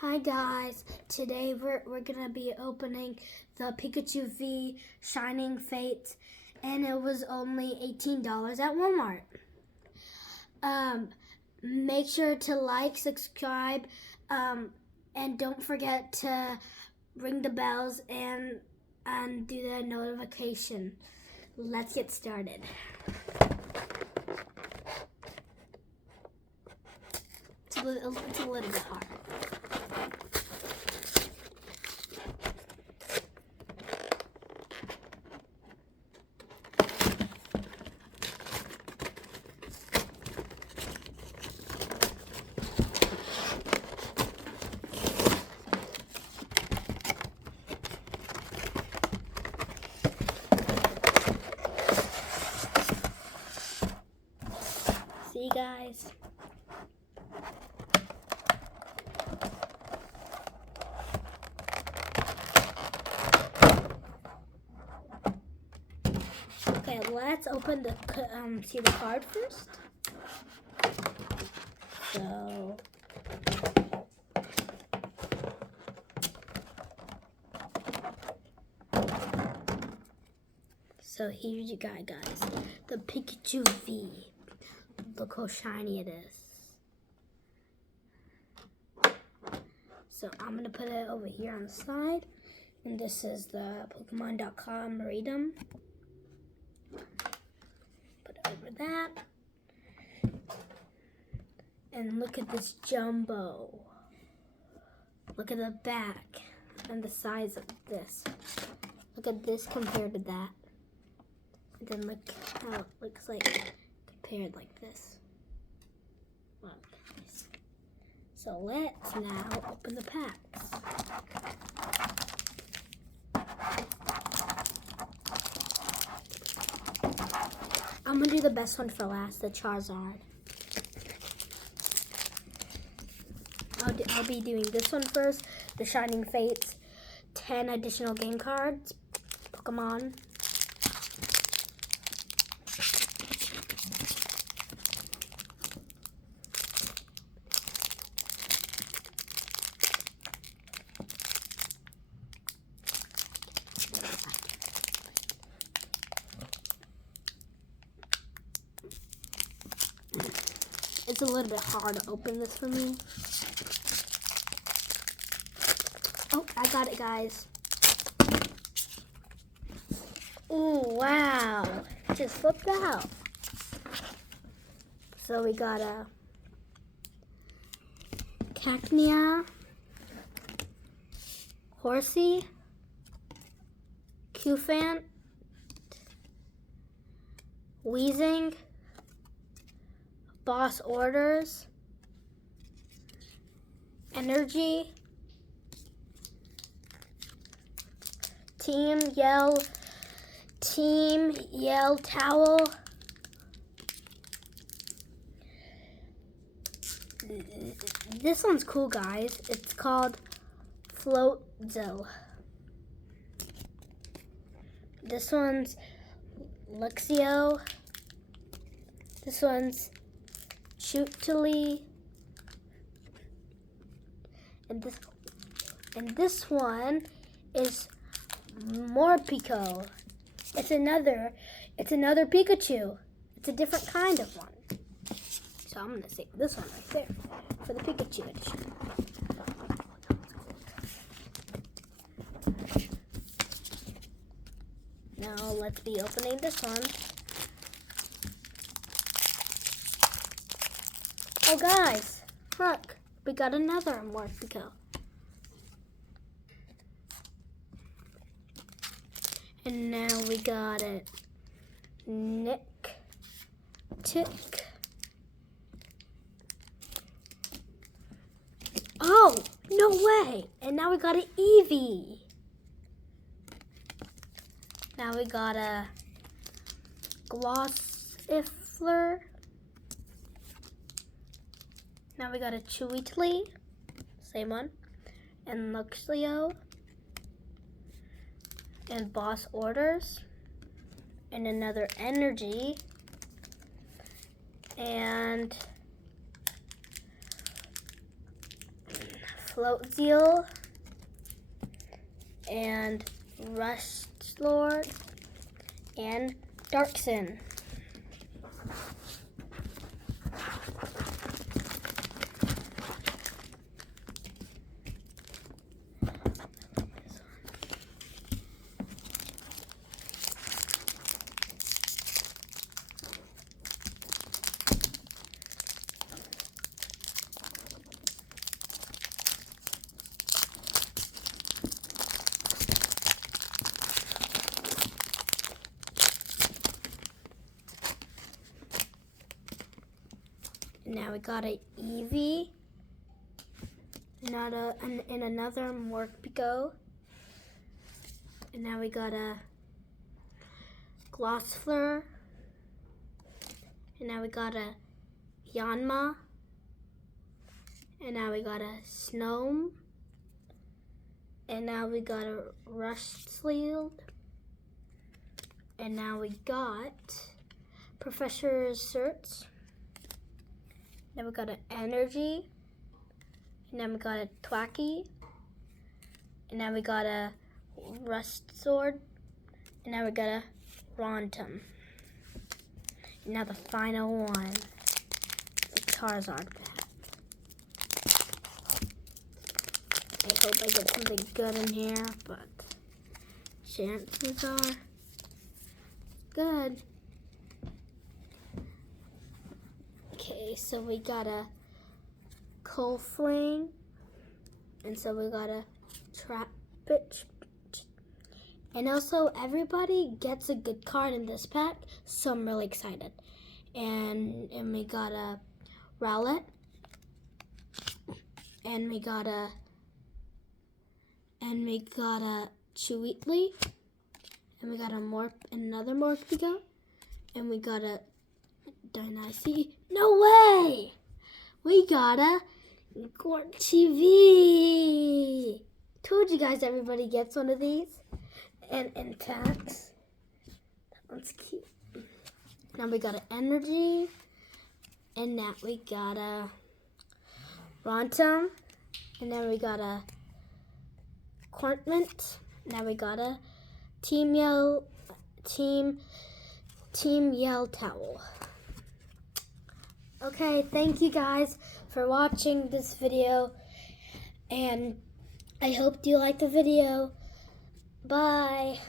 Hi guys, today we're gonna be opening the Pikachu V Shining Fates, and it was only $18 at Walmart. Make sure to like, subscribe, and don't forget to ring the bells and do the notification. Let's get started. It's a little bit hard. See, guys. Okay, let's open the see the card first. So here you got, guys, the Pikachu V. Look how shiny it is. So I'm gonna put it over here on the side, and this is the Pokemon.com Read'em. Put it over that. And look at this jumbo. Look at the back and the size of this. Look at this compared to that. And then look how it looks like compared like this. Look. So let's now open the packs. I'm gonna do the best one for last, the Charizard. I'll be doing this one first, the Shining Fates, 10 additional game cards, Pokemon. It's a little bit hard to open this for me. Oh, I got it, guys. Ooh, wow. It just flipped out. So we got a Cacnea, Horsey, Qfant, Wheezing, Boss Orders, Energy, Team Yell Towel, this one's cool, guys. It's called Floatzo. This one's Luxio. This one's Chutuli. And this one is Morpeko. It's another Pikachu. It's a different kind of one. So I'm gonna save this one right there for the Pikachu edition. Now let's be opening this one. Oh guys, look, we got another Morpeko. And now we got it. Tick. Oh, no way. And now we got an Eevee. Now we got a Glossifleur. Now we got a Chewitli. Same one. And Luxio. And Boss Orders. And another Energy. And Floatzeal, and Rust Lord, and Darkson. Now we got a Eevee, and another Morpeko. And now we got a Glossfleur. And now we got a Yanma. And now we got a Snom. And now we got a Rustfield. And now we got Professor Certs. Then we got an Energy, and then we got a Thwackey, and then we got a Rust Sword, and now we got a Rontum. And now the final one, the Charizard pack. I hope I get something good in here, but chances are good. Okay, so we got a Coldfling, and so we got a Trapinch. And also, everybody gets a good card in this pack, so I'm really excited. And we got a Rowlet, and we got a Chewitley, and we got another Morpeko, and we got a Dynasty. No way! We got a Pikachu V. Told you guys everybody gets one of these. And tax. That one's cute. Now we got an Energy. And now we got a Rontum. And then we got a Cortment. Now we got a Team Yell Towel. Okay, thank you guys for watching this video, and I hope you liked the video. Bye.